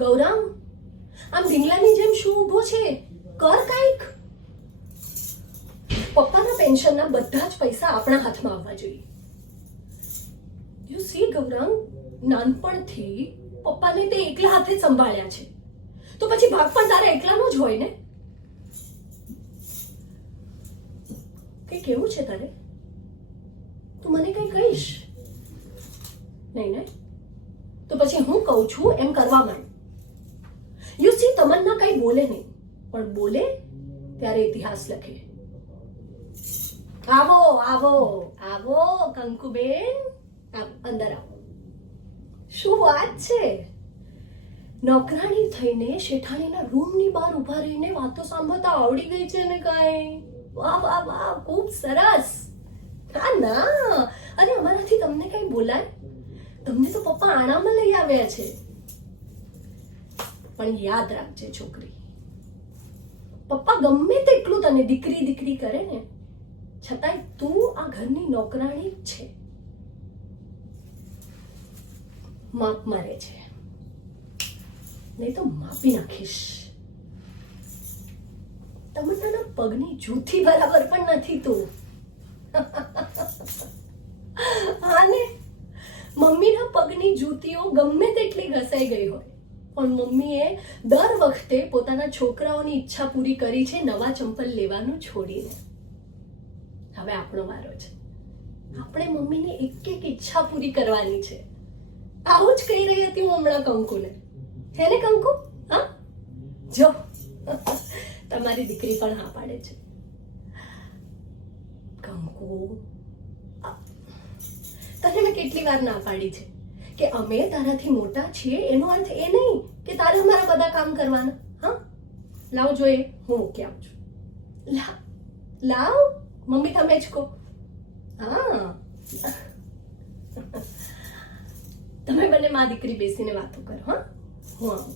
ગૌરાંગ, આમ ઢીંગલાની જેમ શું ઊભો છે? કર કાંઈક. પપ્પાના પેન્શનના બધા જ પૈસા આપણા હાથમાં આવવા જોઈએ. યુ સી ગૌરાંગ, નાનપણથી પપ્પાને તે એકલા હાથે જ સંભાળ્યા છે, તો પછી ભાગ પણ તારા એકલાનો જ હોય ને. કઈ કેવું છે તારે? તું મને કઈ કહીશ નહીં ને? તો પછી હું કહું છું એમ કરવા માંડ. યુ સી, તમન્ના કઈ બોલે નહીં, પણ બોલે ત્યારે ઇતિહાસ લખે. આવો આવો આવો કંકુબેન, અંદર આવો. શું વાત છે? નોકરાણી થઈને શેઠાણીના રૂમની બહાર ઉભા રહીને વાતો સાંભળતા આવડી ગઈ છે ને કાંઈ? વાહ વાહ વાહ, ખૂબ સરસ. હા ના, અરે અમારાથી તમને કઈ બોલાય? તમને તો પપ્પા આણામાં લઈ આવ્યા છે. પણ યાદ રાખજે છોકરી, પપ્પા ગમે તેટલું તને દીકરી દીકરી કરે ને, છતાંય તું આ ઘરની નોકરાણી જ છે. માપ મારે છે, નહીં તો માપી નાખીશ. તમન્નાના પગની જૂથી બરાબર પણ નથી તું. હા ને, મમ્મીના પગની જૂતીઓ ગમે તેટલી ઘસાઈ ગઈ હોય, પણ મમ્મીએ દર વખતે પોતાના છોકરાઓની ઈચ્છા પૂરી કરી છે નવા ચંપલ લેવાનું છોડીને. હવે આપણો વારો છે. આપણે મમ્મીની એક એક ઈચ્છા પૂરી કરવાની છે. આવું જ કહી રહી હતી હું હમણાં કંકુને. હે ને કંકુ? હા, જો તમારી દીકરી પણ હા પાડે છે. કંકુ, તને મેં કેટલી વાર ના પાડી છે કે અમે તારાથી મોટા છીએ, એનો અર્થ એ નહીં કે તારે અમારા બધા કામ કરવાના. હા, લાવ જોઈએ, હું મૂકી આવું છું. લાવ મમ્મી, તમે જ કહો. હા, તમે બંને માં દીકરી બેસીને વાતો કરો. હા, હું આવું.